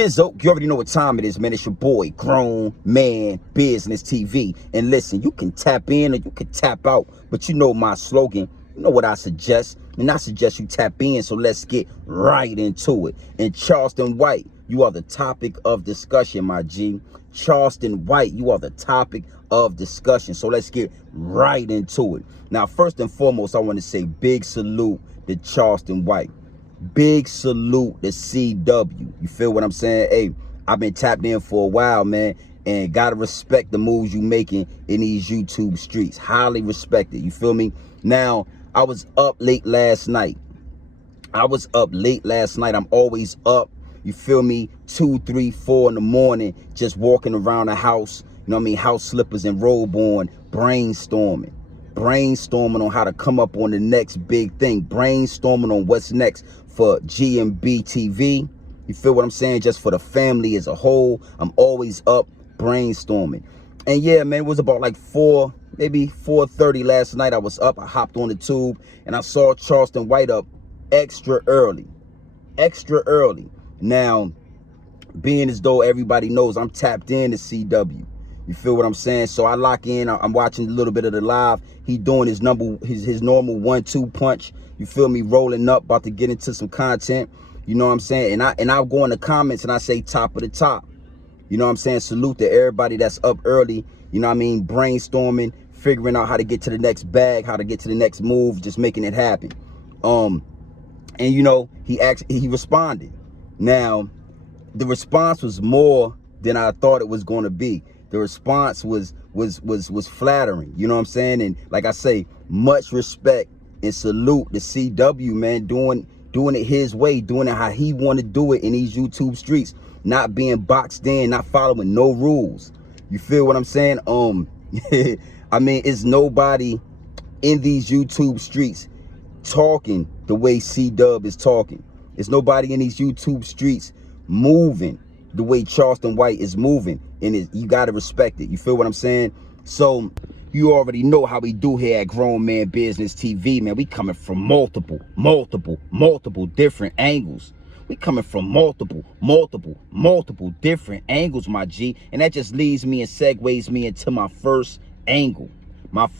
Gzzzz, you already know what time it is, man. It's your boy, Grown Man Business TV. And listen, you can tap in or you can tap out, but you know my slogan. You know what I suggest, and I suggest you tap in. So let's get right into it. And Charleston White, you are the topic of discussion, my G. Charleston White, you are the topic of discussion. So let's get right into it. Now, first and foremost, I want to say big salute to Charleston White. Big salute to CW. You feel what I'm saying? Hey, I've been tapped in for a while, man, and gotta respect the moves you making in these YouTube streets. Highly respected. You feel me? Now, I was up late last night. I'm always up. You feel me? 2, 3, 4 in the morning, just walking around the house. You know what I mean? House slippers and robe on, brainstorming on how to come up on the next big thing, brainstorming on what's next for G&B TV. You feel what I'm saying? Just for the family as a whole. I'm always up brainstorming. And yeah, man, it was about like 4, maybe 4:30 last night. I was up, I hopped on the tube, and I saw Charleston White up extra early. Now, being as though everybody knows I'm tapped in to CW. You feel what I'm saying? So I lock in. I'm watching a little bit of the live. He doing his normal 1-2 punch. You feel me? Rolling up, about to get into some content. You know what I'm saying? And I'll go in the comments and I say top of the top. You know what I'm saying? Salute to everybody that's up early. You know what I mean? Brainstorming, figuring out how to get to the next bag, how to get to the next move, just making it happen. And you know, he responded. Now, the response was more than I thought it was going to be. The response was flattering, you know what I'm saying? And like I say, much respect and salute to CW, man, doing it his way, doing it how he want to do it in these YouTube streets, not being boxed in, not following no rules. You feel what I'm saying? I mean, it's nobody in these YouTube streets talking the way C-Dub is talking. It's nobody in these YouTube streets moving the way Charleston White is moving, and you gotta respect it. You feel what I'm saying? So you already know how we do here at Grown Man Business TV, man. We coming from multiple different angles. We coming from multiple different angles, my G. And that just leads me and segues me into my first angle. And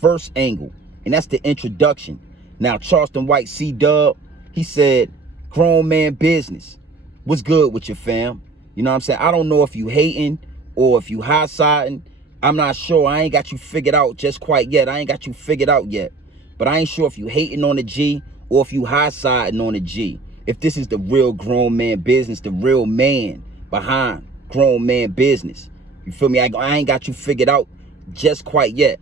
that's the introduction. Now, Charleston White, C-Dub, he said, Grown Man Business, what's good with your fam? You know what I'm saying? I don't know if you hating or if you high-siding. I'm not sure. I ain't got you figured out just quite yet. But I ain't sure if you hating on the G or if you high-siding on the G. If this is the real Grown Man Business, the real man behind Grown Man Business. You feel me? I ain't got you figured out just quite yet.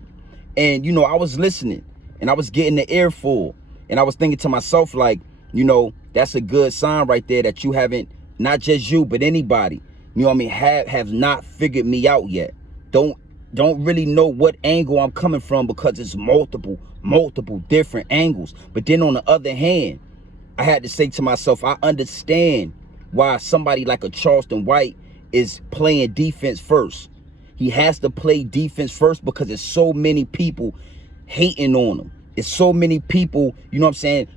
And, you know, I was listening and I was getting the earful. And I was thinking to myself, like, you know, that's a good sign right there that you haven't, not just you, but anybody, you know what I mean, have not figured me out yet. Don't really know what angle I'm coming from, because it's multiple different angles. But then on the other hand, I had to say to myself, I understand why somebody like a Charleston White is playing defense first. He has to play defense first because there's so many people hating on him. There's so many people, you know what I'm saying,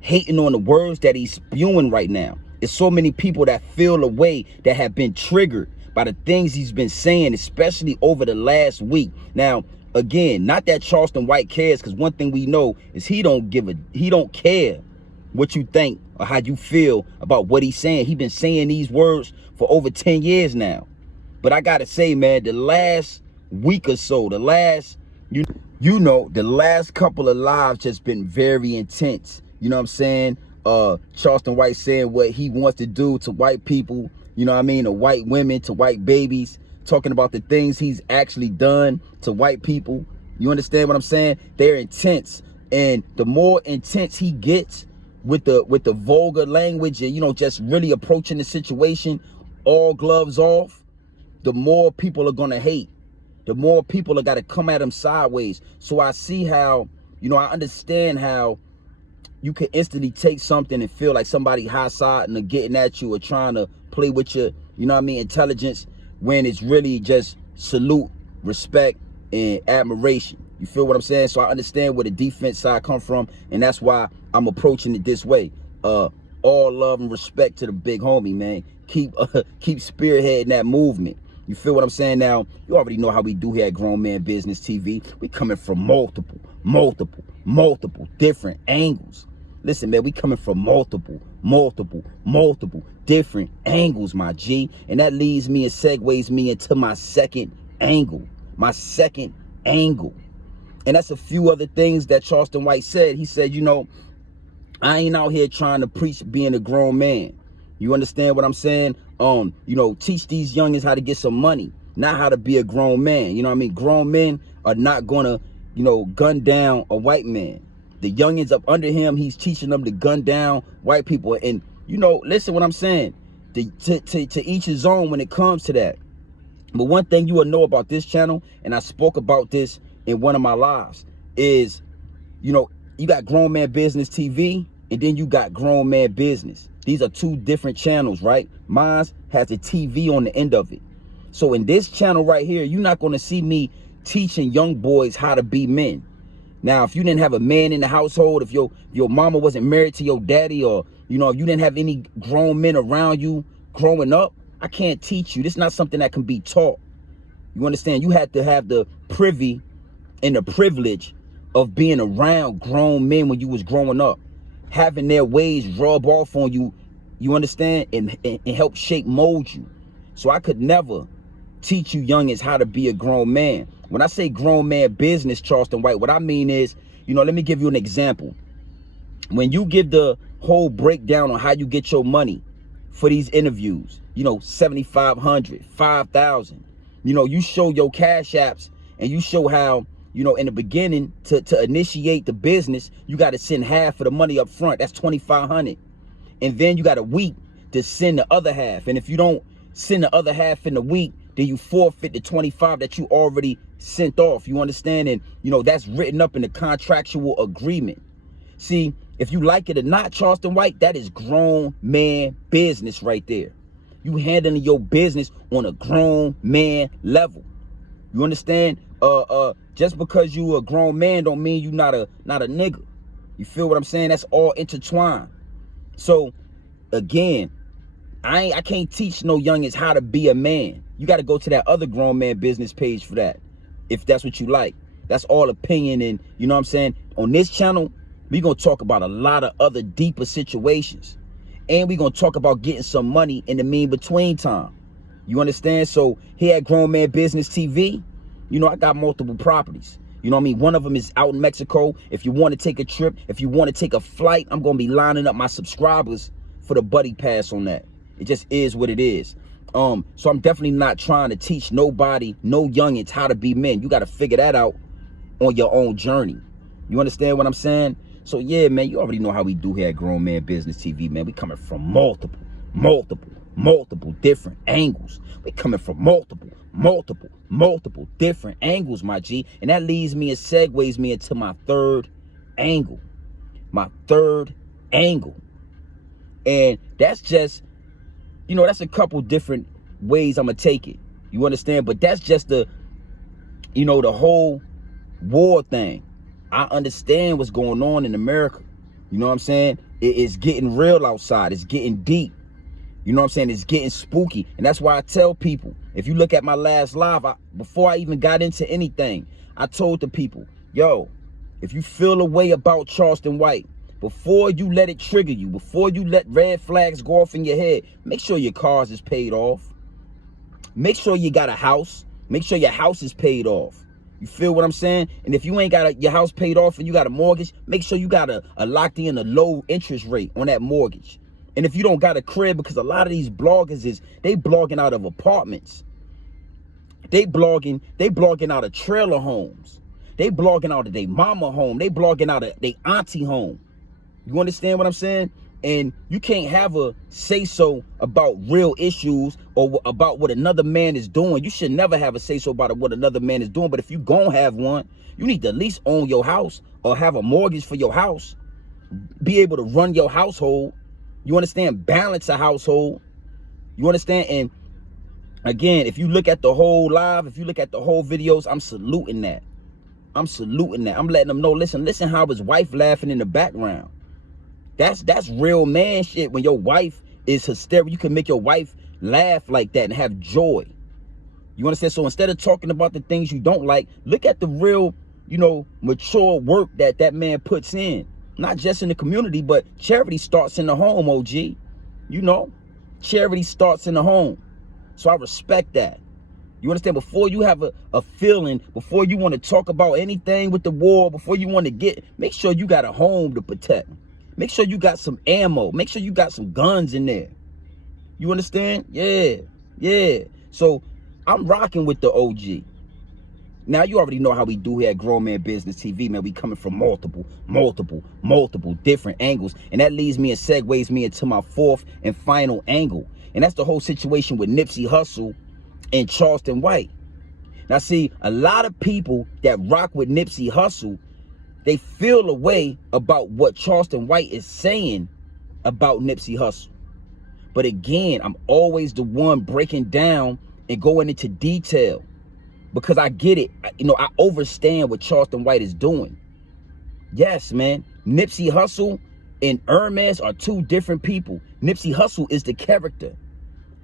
hating on the words that he's spewing right now. There's so many people that feel a way, that have been triggered by the things he's been saying, especially over the last week. Now, again, not that Charleston White cares, because one thing we know is he don't care what you think or how you feel about what he's saying. He's been saying these words for over 10 years now. But I gotta say, man, the last week or so, the last couple of lives just been very intense. You know what I'm saying? Charleston White saying what he wants to do to white people, you know what I mean, to white women, to white babies, talking about the things he's actually done to white people. You understand what I'm saying? They're intense. And the more intense he gets with the vulgar language and, you know, just really approaching the situation, all gloves off, the more people are gonna hate. The more people are gotta come at him sideways. So I see how, you know, I understand how you can instantly take something and feel like somebody high-siding or getting at you or trying to play with your, you know what I mean, intelligence, when it's really just salute, respect, and admiration. You feel what I'm saying? So I understand where the defense side come from, and that's why I'm approaching it this way. All love and respect to the big homie, man. keep spearheading that movement. You feel what I'm saying? Now, you already know how we do here at Grown Man Business TV. We coming from multiple different angles. Listen, man, we coming from multiple different angles, my G. And that leads me and segues me into my second angle. And that's a few other things that Charleston White said. He said, you know, I ain't out here trying to preach being a grown man. You understand what I'm saying? You know, teach these youngins how to get some money, not how to be a grown man. You know what I mean? Grown men are not gonna, you know, gun down a white man. The youngins up under him, he's teaching them to gun down white people. And, you know, listen what I'm saying. To each his own when it comes to that. But one thing you will know about this channel, and I spoke about this in one of my lives, is, you know, you got Grown Man Business TV, and then you got Grown Man Business. These are two different channels, right? Mine has a TV on the end of it. So in this channel right here, you're not going to see me teaching young boys how to be men. Now, if you didn't have a man in the household, if your mama wasn't married to your daddy, or, you know, if you didn't have any grown men around you growing up, I can't teach you. This is not something that can be taught. You understand? You had to have the privy and the privilege of being around grown men when you was growing up, having their ways rub off on you, you understand, and help shape, mold you. So I could never teach you youngins how to be a grown man. When I say Grown Man Business, Charleston White, what I mean is, you know, let me give you an example. When you give the whole breakdown on how you get your money for these interviews, you know, 7,500, 5,000, you know, you show your cash apps, and you show how, you know, in the beginning to initiate the business, you got to send half of the money up front. That's 2,500. And then you got a week to send the other half. And if you don't send the other half in the week, then you forfeit the 25 that you already sent off. You understand? And, you know, that's written up in the contractual agreement. See, if you like it or not, Charleston White, that is grown man business right there. You handling your business on a grown man level. You understand? Just because you a grown man don't mean you not a nigga. You feel what I'm saying? That's all intertwined. So again, I can't teach no youngins how to be a man. You got to go to that other Grown Man Business page for that, if that's what you like. That's all opinion. And you know what I'm saying? On this channel, we're going to talk about a lot of other deeper situations. And we're going to talk about getting some money in the mean between time. You understand? So here at Grown Man Business TV, you know, I got multiple properties. You know what I mean? One of them is out in Mexico. If you want to take a trip, if you want to take a flight, I'm going to be lining up my subscribers for the buddy pass on that. It just is what it is. So I'm definitely not trying to teach nobody, no youngins, how to be men. You got to figure that out on your own journey. You understand what I'm saying? So yeah, man, you already know how we do here at Grown Man Business TV, man. We coming from multiple different angles. We coming from multiple different angles, my G. And that leads me and segues me into my third angle. And that's just, you know, that's a couple different ways I'm gonna take it. You understand? But that's just the, you know, the whole war thing. I understand what's going on in America. You know what I'm saying? It's getting real outside. It's getting deep. You know what I'm saying? It's getting spooky. And that's why I tell people, if you look at my last live, before I even got into anything, I told the people, yo, if you feel a way about Charleston White, before you let it trigger you, before you let red flags go off in your head, make sure your cars is paid off. Make sure you got a house. Make sure your house is paid off. You feel what I'm saying? And if you ain't got your house paid off and you got a mortgage, make sure you got a locked in a low interest rate on that mortgage. And if you don't got a crib, because a lot of these bloggers they blogging out of apartments. They blogging out of trailer homes. They blogging out of their mama home. They blogging out of their auntie home. You understand what I'm saying? And you can't have a say-so about real issues or about what another man is doing. You should never have a say-so about what another man is doing. But if you gonna have one, you need to at least own your house or have a mortgage for your house. Be able to run your household. You understand? Balance a household. You understand? And again, if you look at the whole live, if you look at the whole videos, I'm saluting that. I'm letting them know, listen how his wife laughing in the background. That's real man shit. When your wife is hysterical, you can make your wife laugh like that and have joy. You understand? So instead of talking about the things you don't like, look at the real, you know, mature work that that man puts in. Not just in the community, but charity starts in the home, OG. You know, charity starts in the home. So I respect that. You understand? Before you have a feeling, before you want to talk about anything with the war, before you want to make sure you got a home to protect. Make sure you got some ammo. Make sure you got some guns in there. You understand? Yeah, yeah. So I'm rocking with the OG. Now, you already know how we do here at Grown Man Business TV, man. We coming from multiple different angles. And that leads me and segues me into my fourth and final angle. And that's the whole situation with Nipsey Hussle and Charleston White. Now, see, a lot of people that rock with Nipsey Hussle, they feel a way about what Charleston White is saying about Nipsey Hussle. But again, I'm always the one breaking down and going into detail, because I get it. You know, I understand what Charleston White is doing. Yes, man. Nipsey Hussle and Hermes are two different people. Nipsey Hussle is the character.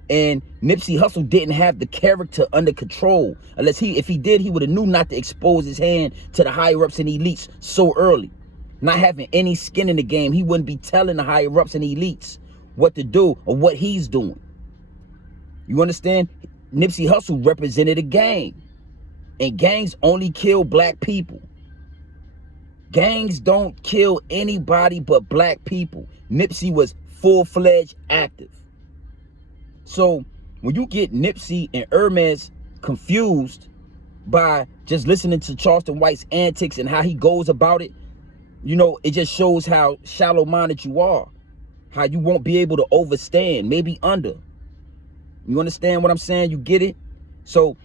And Nipsey Hussle didn't have the character under control. If he did, he would have knew not to expose his hand to the higher ups and elites so early. Not having any skin in the game, he wouldn't be telling the higher ups and elites what to do or what he's doing. You understand? Nipsey Hussle represented a gang. And gangs only kill black people. Gangs don't kill anybody but black people. Nipsey was full-fledged active. So when you get Nipsey and Hermes confused by just listening to Charleston White's antics and how he goes about it, you know, it just shows how shallow-minded you are. How you won't be able to overstand, maybe under. You understand what I'm saying? You get it? So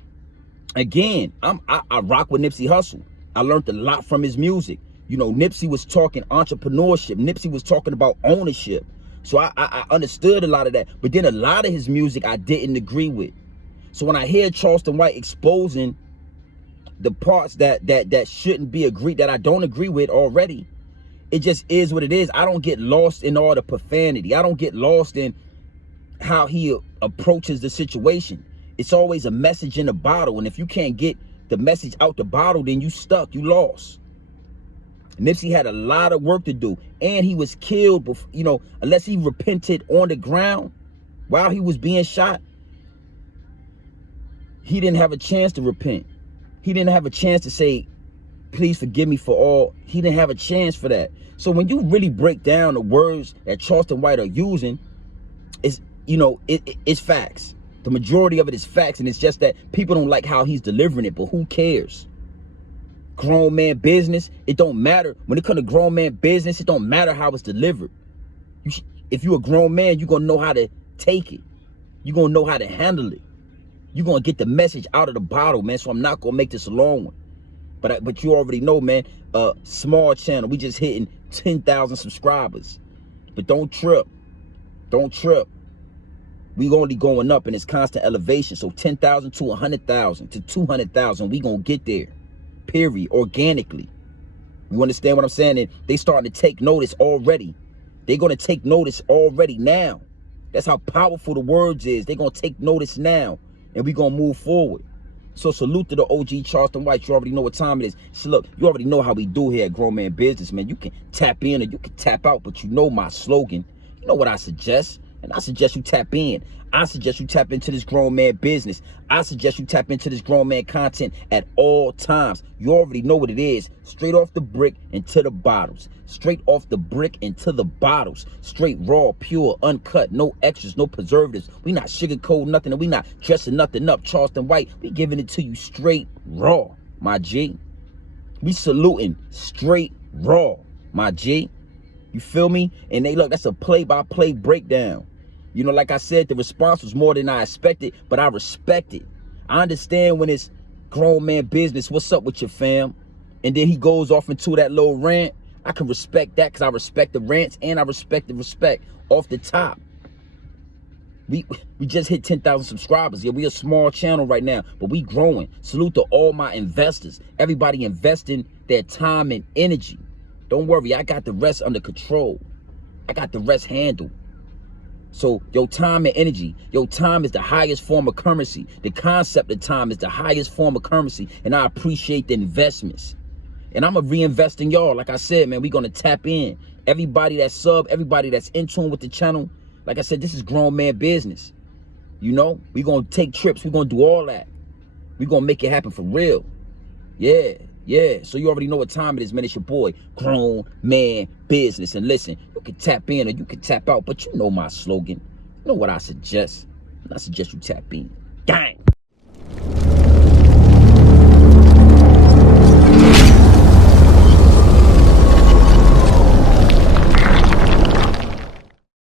again, I rock with Nipsey Hussle. I learned a lot from his music. You know, Nipsey was talking entrepreneurship. Nipsey was talking about ownership. So I understood a lot of that. But then a lot of his music I didn't agree with. So when I hear Charleston White exposing the parts that shouldn't be agreed, that I don't agree with already, it just is what it is. I don't get lost in all the profanity. I don't get lost in how he approaches the situation. It's always a message in the bottle. And if you can't get the message out the bottle, then you stuck, you lost. Nipsey had a lot of work to do. And he was killed, before, you know, unless he repented on the ground while he was being shot. He didn't have a chance to repent. He didn't have a chance to say, please forgive me for all. He didn't have a chance for that. So when you really break down the words that Charleston White are using, it's, you know, it's facts. The majority of it is facts, and it's just that people don't like how he's delivering it, but who cares? Grown man business, it don't matter. When it comes to grown man business, it don't matter how it's delivered. If you're a grown man, you're going to know how to take it. You're going to know how to handle it. You're going to get the message out of the bottle, man, so I'm not going to make this a long one. But you already know, man, small channel. We just hitting 10,000 subscribers. But don't trip. Don't trip. We only going up, and it's constant elevation. So 10,000 to 100,000 to 200,000, we gonna get there. Period. Organically. You understand what I'm saying? And they starting to take notice already. They're gonna take notice already now. That's how powerful the words is. They're gonna take notice now, and we gonna move forward. So salute to the OG Charleston White. You already know what time it is. So look, you already know how we do here at Grown Man Business, man. You can tap in or you can tap out, but you know my slogan. You know what I suggest. And I suggest you tap in. I suggest you tap into this grown man business. I suggest you tap into this grown man content at all times. You already know what it is. Straight off the brick into the bottles. Straight off the brick into the bottles. Straight raw, pure, uncut, no extras, no preservatives. We not sugarcoat nothing, and we not dressing nothing up. Charleston White, we giving it to you straight raw, my G. We saluting straight raw, my G. You feel me? And they look, that's a play-by-play breakdown. You know, like I said, the response was more than I expected, but I respect it. I understand when it's grown man business. What's up with your fam? And then he goes off into that little rant. I can respect that because I respect the rants and I respect the respect off the top. We just hit 10,000 subscribers. Yeah, we a small channel right now, but we growing. Salute to all my investors. Everybody investing their time and energy. Don't worry, I got the rest under control. I got the rest handled. So your time and energy, your time is the highest form of currency. The concept of time is the highest form of currency. And I appreciate the investments. And I'm going to reinvest in y'all. Like I said, man, we're going to tap in. Everybody that's sub, everybody that's in tune with the channel. Like I said, this is grown man business. You know, we're going to take trips. We're going to do all that. We're going to make it happen for real. Yeah, yeah. So you already know what time it is, man. It's your boy, Grown Man Business. And listen, you can tap in or you can tap out, but you know my slogan. You know what I suggest? I suggest you tap in. Gang.